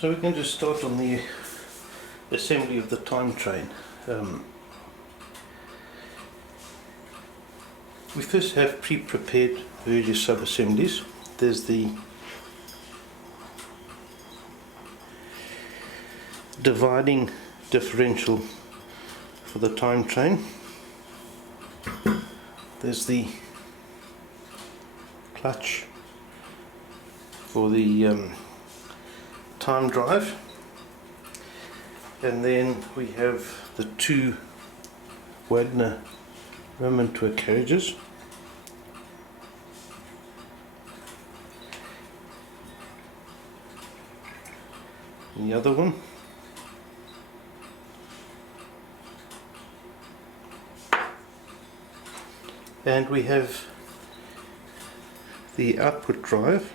So we can just start on the assembly of the time train. We first have pre-prepared various sub-assemblies. There's the dividing differential for the time train. There's the clutch for the time drive, and then we have the two Wagner Reassembly carriages. And the other one, and we have the output drive.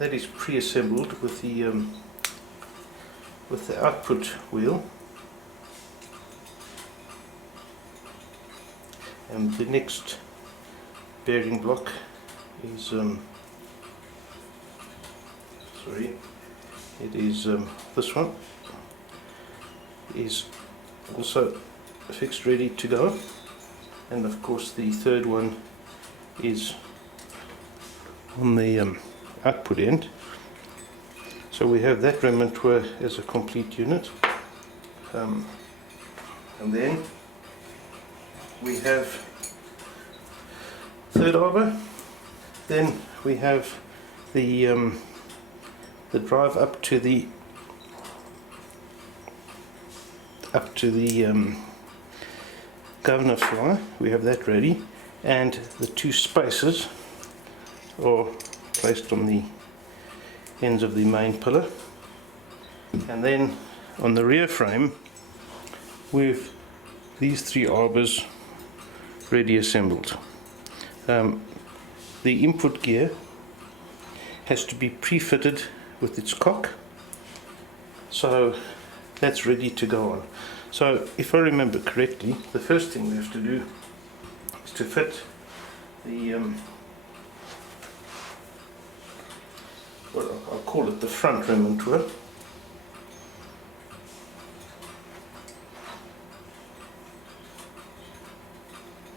That is pre-assembled with the output wheel, and the next bearing block is this one is also fixed, ready to go, and of course the third one is on the output end. So we have that remontoir as a complete unit, and then we have third arbor. Then we have the drive up to the governor fly. We have that ready, and the two spacers are placed on the ends of the main pillar, and then on the rear frame with these three arbors ready assembled. The input gear has to be pre-fitted with its cock, so that's ready to go on. So if I remember correctly, the first thing we have to do is to fit the well, I'll call it the front remontoir,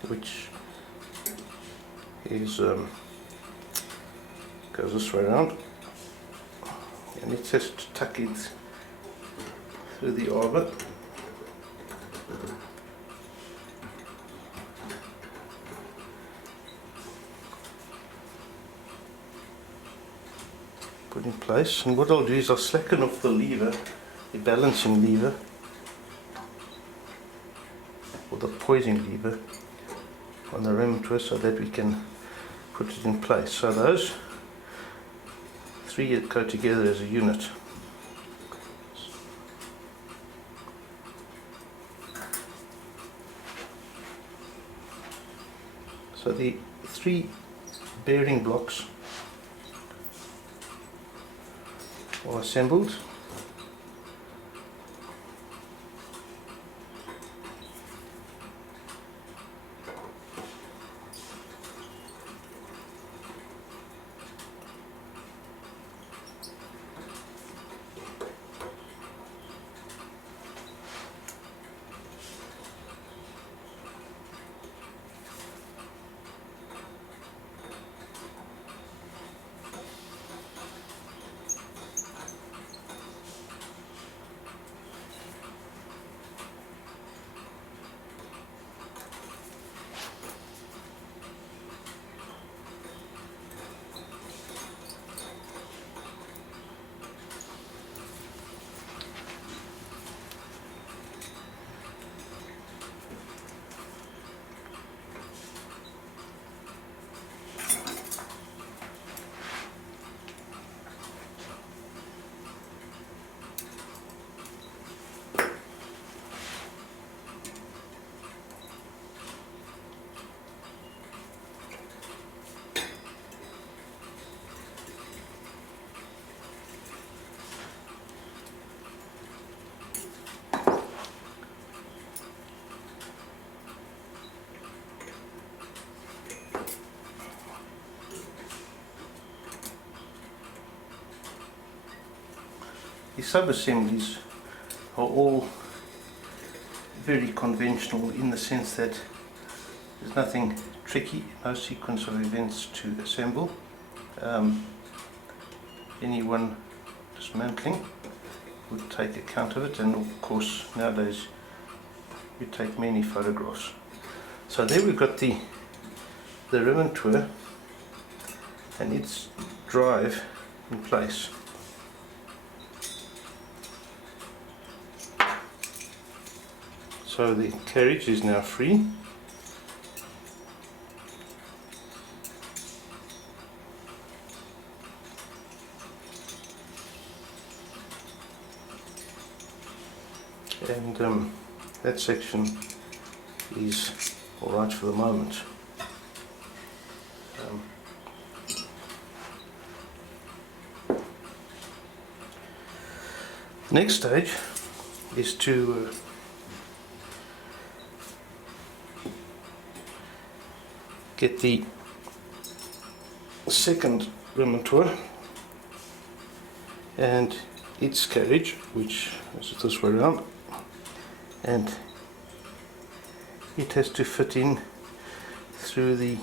which is goes this way around, and it has to tuck it through the arbor. Put in place, and what I'll do is I'll slacken off the lever, the balancing lever, or the poising lever on the remontoir, so that we can put it in place. So those three go together as a unit. So the three bearing blocks are assembled. sub-assemblies are all very conventional in the sense that there's nothing tricky, no sequence of events to assemble. Any one dismantling would take account of it, and of course nowadays you take many photographs. So there we've got the ribbon tour and its drive in place. So the carriage is now free. And that section is alright for the moment. Next stage is to get the second remontoir and its carriage, which is this way around, and it has to fit in through the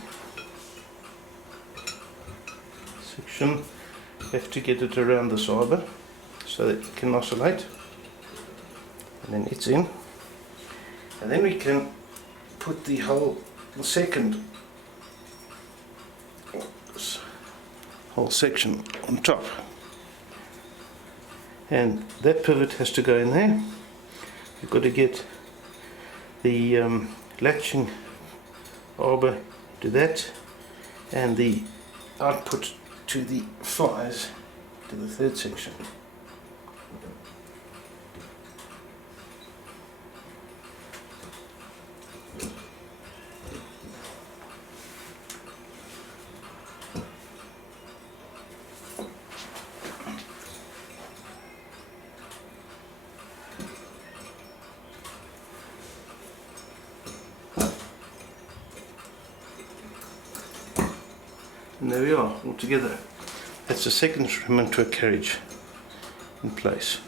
section. You have to get it around this arbor so that it can oscillate, and then it's in, and then we can put the second whole section on top, and that pivot has to go in there. You've got to get the latching arbor to that, and the output to the flies to the third section. And there we are, all together. That's the second remontoir carriage in place.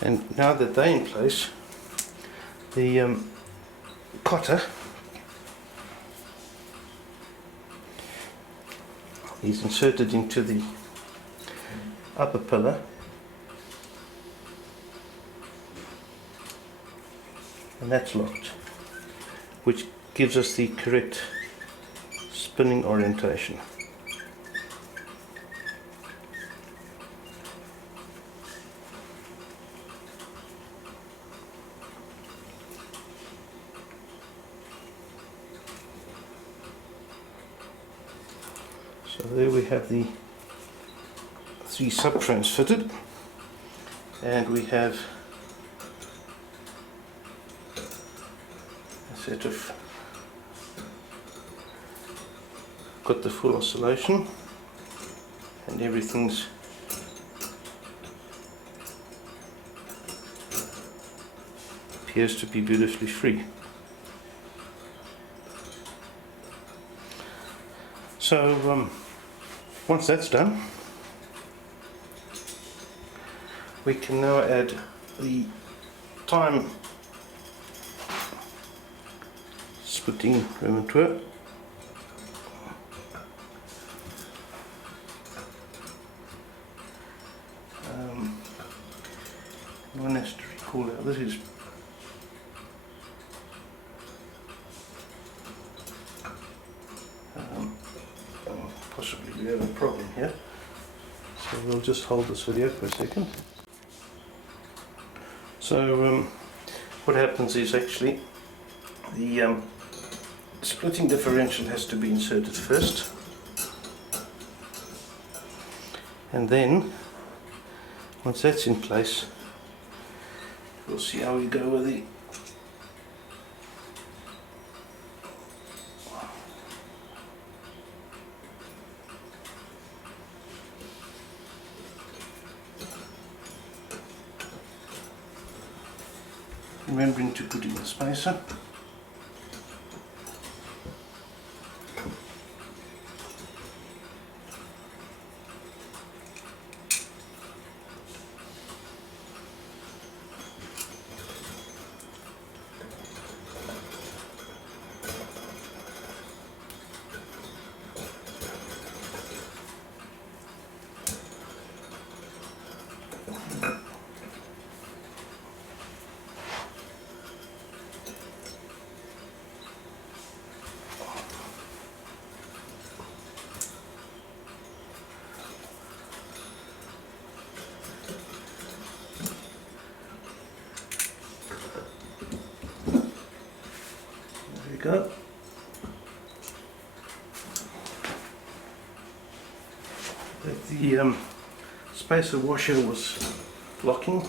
And now that they're in place, the cotter is inserted into the upper pillar, and that's locked, which gives us the correct spinning orientation. So there we have the 3 subframes fitted, and we have a set of got the full oscillation, and everything's appears to be beautifully free. So once that's done, we can now add the time splitting remontoir. One has to recall out this is possibly we have a problem here, so we'll just hold this video for a second. So what happens is actually the splitting differential has to be inserted first, and then once that's in place, we'll see how we go with the remembering to put in the spacer. go. The spacer washer was locking,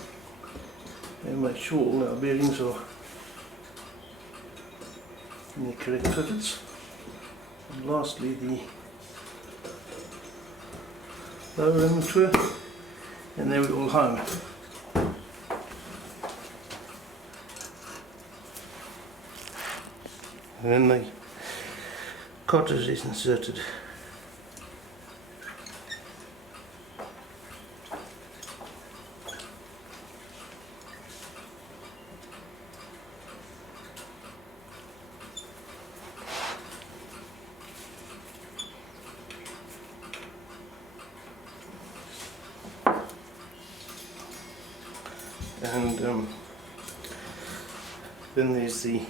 and make sure all our bearings are in the correct pivots. And lastly, the lower inventory, and there we're all home. And then the cartridge is inserted. And then there's the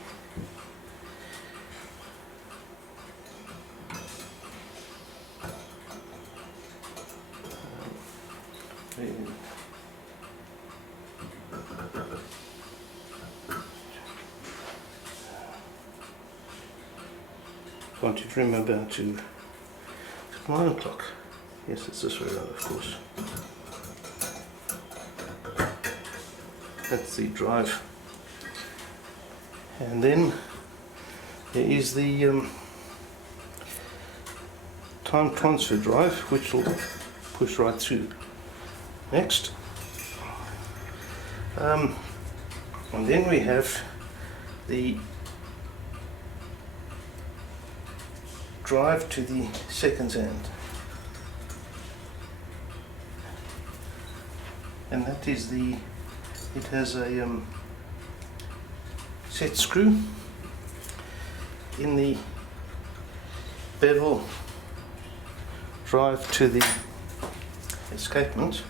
can't you remember to 9 o'clock? Yes, it's this way around, of course. That's the drive, and then there is the time transfer drive, which will push right through. Next, and then we have the drive to the seconds end, and that is the, it has a set screw in the bevel drive to the escapement.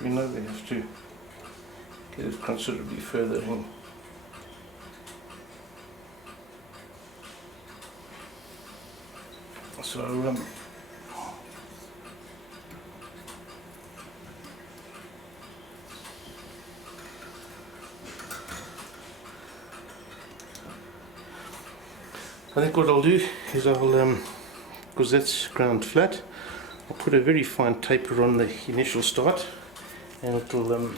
We know we have to get it considerably further in. So I think what I'll do is I'll, because that's ground flat, I'll put a very fine taper on the initial start, and it'll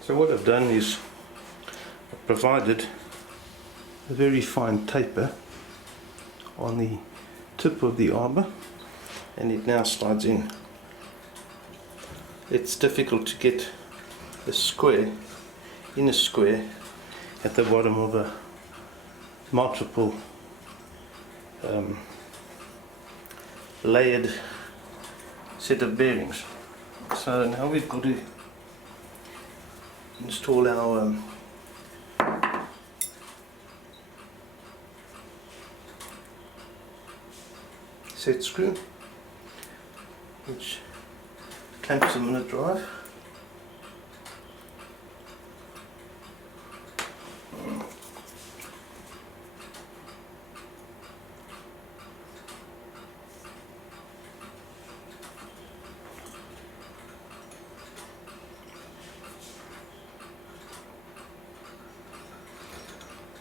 so what I've done is I've provided a very fine taper on the tip of the arbor, and it now slides in. It's difficult to get a square in a square at the bottom of a multiple layered set of bearings. So now we've got to install our set screw, which clamps them in the drive.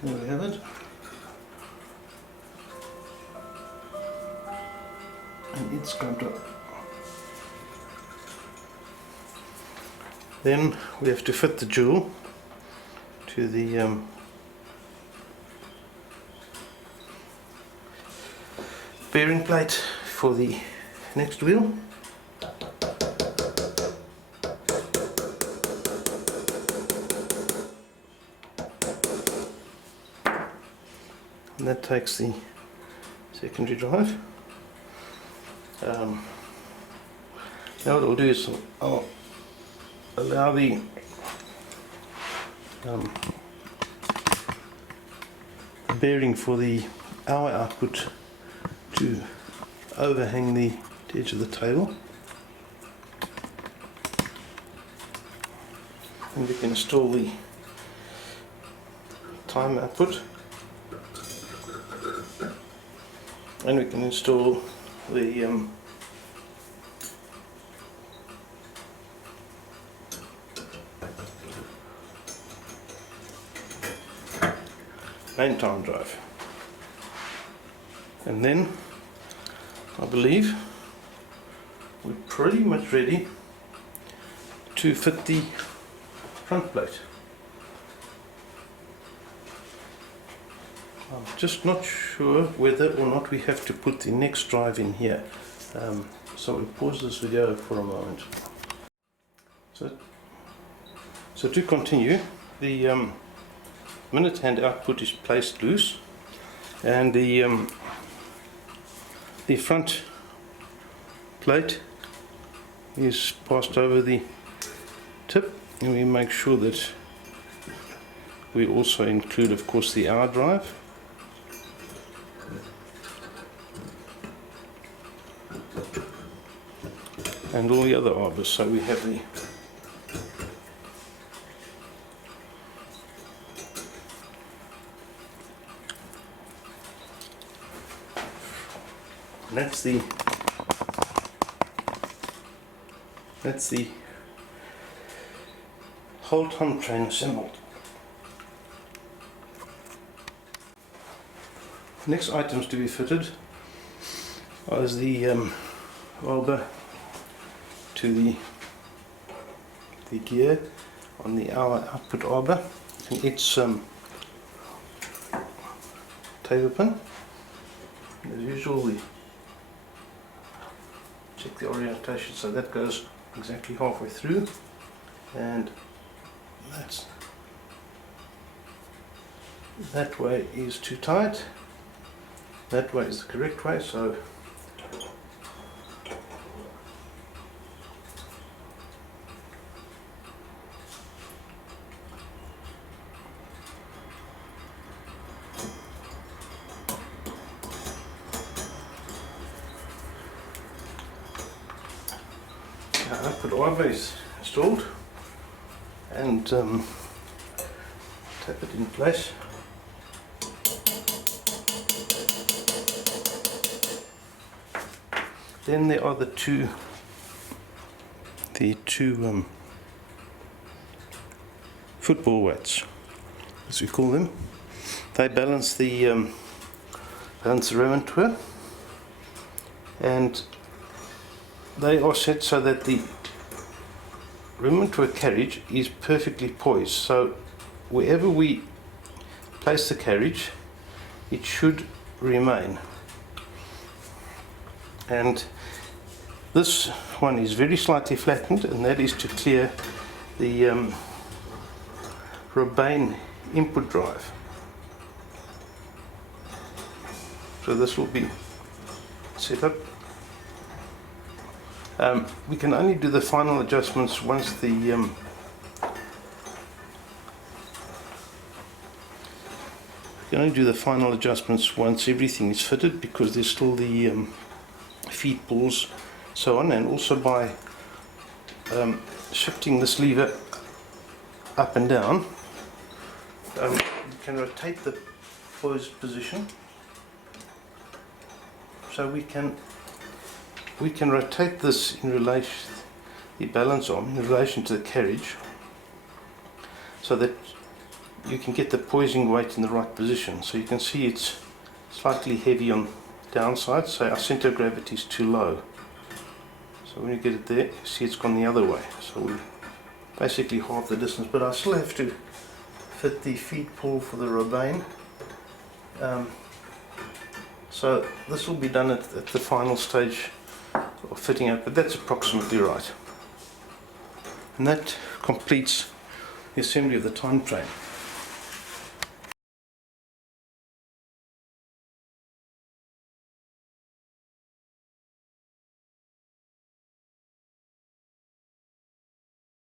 There we have it. And it's clamped up. Then we have to fit the jewel to the bearing plate for the next wheel. And that takes the secondary drive. Now what I'll do is I'll allow the bearing for the hour output to overhang the edge of the table, and we can install the time output, and we can install the main time drive, and then I believe we're pretty much ready to fit the front plate. I'm just not sure whether or not we have to put the next drive in here, so we'll pause this video for a moment. So to continue, the minute hand output is placed loose, and the front plate is passed over the tip, and we make sure that we also include, of course, the hour drive. And all the other arbors. So we have the that's the whole tom train assembled. Next items to be fitted is the arbor to the gear on the hour output arbor, and its table pin. As usual, we check the orientation so that goes exactly halfway through, and that way is too tight, that way is the correct way. So output arbor is installed, and tap it in place. Then there are the two football weights, as we call them. They balance the remontour, and they are set so that the remontour carriage is perfectly poised. So wherever we place the carriage, it should remain. And this one is very slightly flattened, and that is to clear the Robane input drive. So this will be set up. We can only do the final adjustments once everything is fitted, because there's still the feed pulls, so on, and also by shifting this lever up and down, you can rotate the poised position. So we can rotate this in relation, the balance arm in relation to the carriage, so that you can get the poising weight in the right position. So you can see it's slightly heavy on downside, so our center of gravity is too low. So when you get it there, you see it's gone the other way. So we basically half the distance, but I still have to fit the feed pull for the Robane. So this will be done at the final stage of fitting out, but that's approximately right. And that completes the assembly of the time train.